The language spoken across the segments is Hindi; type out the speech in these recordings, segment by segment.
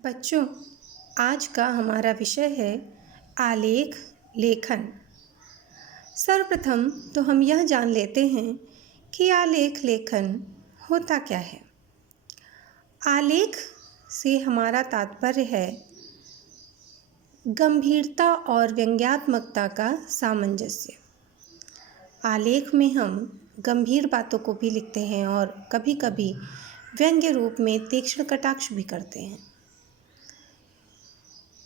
बच्चों, आज का हमारा विषय है आलेख लेखन। सर्वप्रथम तो हम यह जान लेते हैं कि आलेख लेखन होता क्या है। आलेख से हमारा तात्पर्य है गंभीरता और व्यंग्यात्मकता का सामंजस्य। आलेख में हम गंभीर बातों को भी लिखते हैं और कभी कभी व्यंग्य रूप में तीक्ष्ण कटाक्ष भी करते हैं।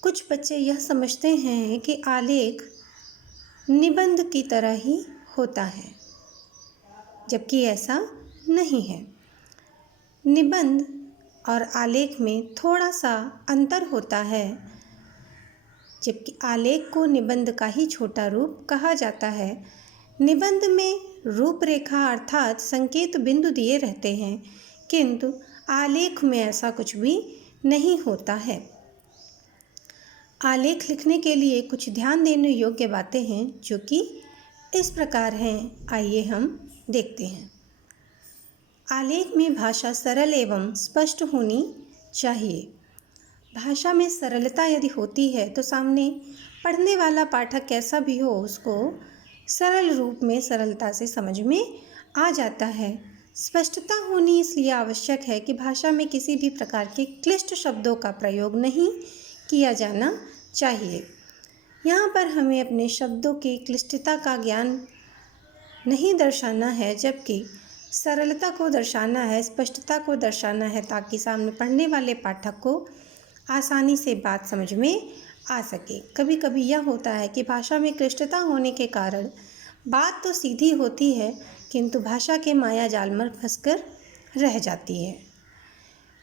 कुछ बच्चे यह समझते हैं कि आलेख निबंध की तरह ही होता है, जबकि ऐसा नहीं है। निबंध और आलेख में थोड़ा सा अंतर होता है। जबकि आलेख को निबंध का ही छोटा रूप कहा जाता है। निबंध में रूपरेखा अर्थात संकेत बिंदु दिए रहते हैं, किंतु आलेख में ऐसा कुछ भी नहीं होता है। आलेख लिखने के लिए कुछ ध्यान देने योग्य बातें हैं, जो कि इस प्रकार हैं। आइए हम देखते हैं। आलेख में भाषा सरल एवं स्पष्ट होनी चाहिए। भाषा में सरलता यदि होती है तो सामने पढ़ने वाला पाठक कैसा भी हो, उसको सरल रूप में सरलता से समझ में आ जाता है। स्पष्टता होनी इसलिए आवश्यक है कि भाषा में किसी भी प्रकार के क्लिष्ट शब्दों का प्रयोग नहीं किया जाना चाहिए। यहाँ पर हमें अपने शब्दों की क्लिष्टता का ज्ञान नहीं दर्शाना है, जबकि सरलता को दर्शाना है, स्पष्टता को दर्शाना है, ताकि सामने पढ़ने वाले पाठक को आसानी से बात समझ में आ सके। कभी कभी यह होता है कि भाषा में क्लिष्टता होने के कारण बात तो सीधी होती है, किंतु भाषा के माया जाल में फंसकर रह जाती है।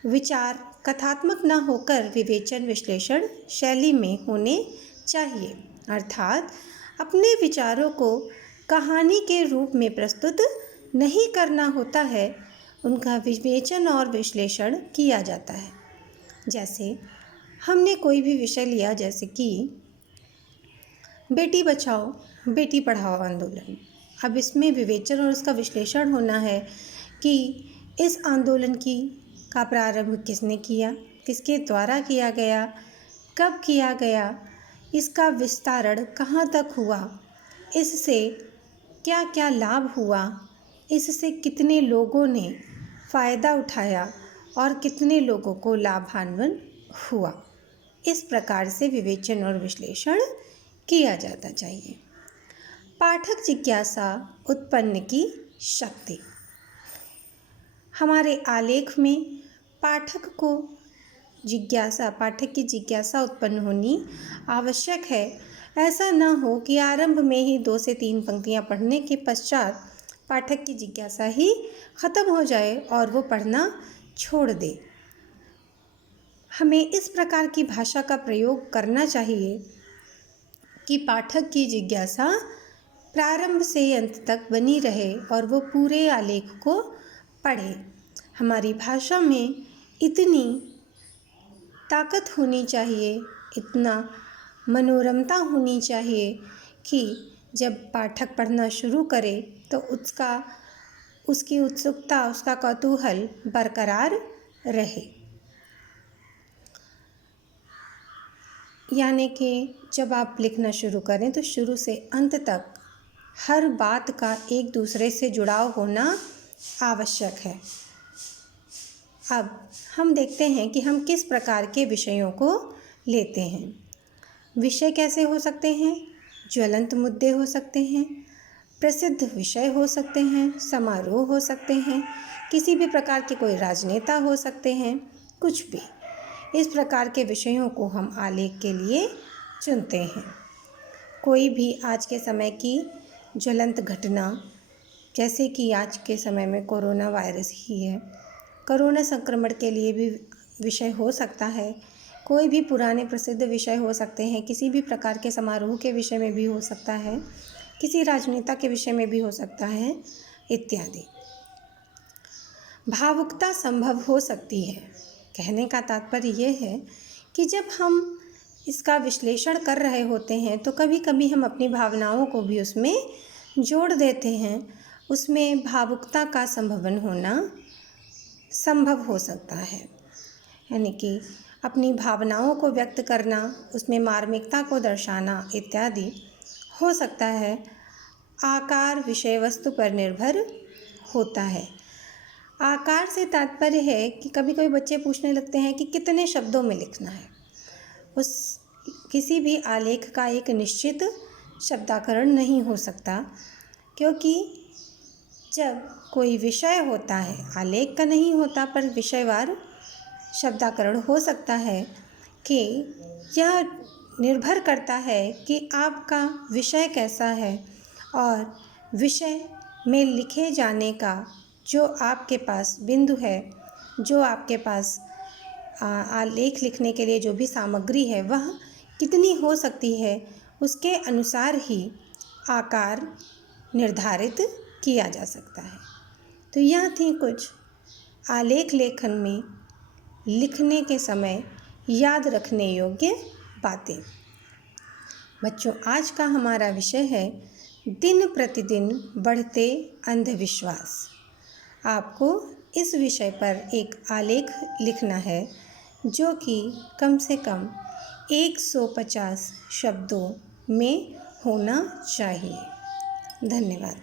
विचार कथात्मक न होकर विवेचन विश्लेषण शैली में होने चाहिए, अर्थात अपने विचारों को कहानी के रूप में प्रस्तुत नहीं करना होता है, उनका विवेचन और विश्लेषण किया जाता है। जैसे हमने कोई भी विषय लिया, जैसे कि बेटी बचाओ बेटी पढ़ाओ आंदोलन। अब इसमें विवेचन और उसका विश्लेषण होना है कि इस आंदोलन का प्रारंभ किसने किया, किसके द्वारा किया गया, कब किया गया, इसका विस्तारण कहाँ तक हुआ, इससे क्या क्या लाभ हुआ, इससे कितने लोगों ने फ़ायदा उठाया और कितने लोगों को लाभान्वित हुआ। इस प्रकार से विवेचन और विश्लेषण किया जाता चाहिए। पाठक जिज्ञासा उत्पन्न की शक्ति। हमारे आलेख में पाठक की जिज्ञासा उत्पन्न होनी आवश्यक है। ऐसा न हो कि आरंभ में ही 2 से 3 पंक्तियां पढ़ने के पश्चात पाठक की जिज्ञासा ही खत्म हो जाए और वो पढ़ना छोड़ दे। हमें इस प्रकार की भाषा का प्रयोग करना चाहिए कि पाठक की जिज्ञासा प्रारंभ से अंत तक बनी रहे और वो पूरे आलेख को पढ़े। हमारी भाषा में इतनी ताकत होनी चाहिए, इतना मनोरमता होनी चाहिए कि जब पाठक पढ़ना शुरू करे तो उसकी उत्सुकता, उसका कौतूहल बरकरार रहे। यानी कि जब आप लिखना शुरू करें तो शुरू से अंत तक हर बात का एक दूसरे से जुड़ाव होना आवश्यक है। अब हम देखते हैं कि हम किस प्रकार के विषयों को लेते हैं। विषय कैसे हो सकते हैं? ज्वलंत मुद्दे हो सकते हैं, प्रसिद्ध विषय हो सकते हैं, समारोह हो सकते हैं, किसी भी प्रकार के कोई राजनेता हो सकते हैं, कुछ भी। इस प्रकार के विषयों को हम आलेख के लिए चुनते हैं। कोई भी आज के समय की ज्वलंत घटना, जैसे कि आज के समय में कोरोना वायरस ही है, कोरोना संक्रमण के लिए भी विषय हो सकता है। कोई भी पुराने प्रसिद्ध विषय हो सकते हैं, किसी भी प्रकार के समारोह के विषय में भी हो सकता है, किसी राजनेता के विषय में भी हो सकता है, इत्यादि। भावुकता संभव हो सकती है। कहने का तात्पर्य यह है कि जब हम इसका विश्लेषण कर रहे होते हैं तो कभी कभी हम अपनी भावनाओं को भी उसमें जोड़ देते हैं। उसमें भावुकता का संभवन होना संभव हो सकता है। यानी कि अपनी भावनाओं को व्यक्त करना, उसमें मार्मिकता को दर्शाना इत्यादि हो सकता है, आकार विषय वस्तु पर निर्भर होता है। आकार से तात्पर्य है कि कभी कभी बच्चे पूछने लगते हैं कि कितने शब्दों में लिखना है। उस किसी भी आलेख का एक निश्चित शब्दाकरण नहीं हो सकता, क्योंकि जब कोई विषय होता है, आलेख का नहीं होता पर विषयवार शब्दाकरण हो सकता है, कि यह निर्भर करता है कि आपका विषय कैसा है और विषय में लिखे जाने का जो आपके पास बिंदु है, जो आपके पास आलेख लिखने के लिए जो भी सामग्री है वह कितनी हो सकती है, उसके अनुसार ही आकार निर्धारित किया जा सकता है। तो यह थी कुछ आलेख लेखन में लिखने के समय याद रखने योग्य बातें। बच्चों, आज का हमारा विषय है दिन प्रतिदिन बढ़ते अंधविश्वास। आपको इस विषय पर एक आलेख लिखना है जो कि कम से कम 150 शब्दों में होना चाहिए। धन्यवाद।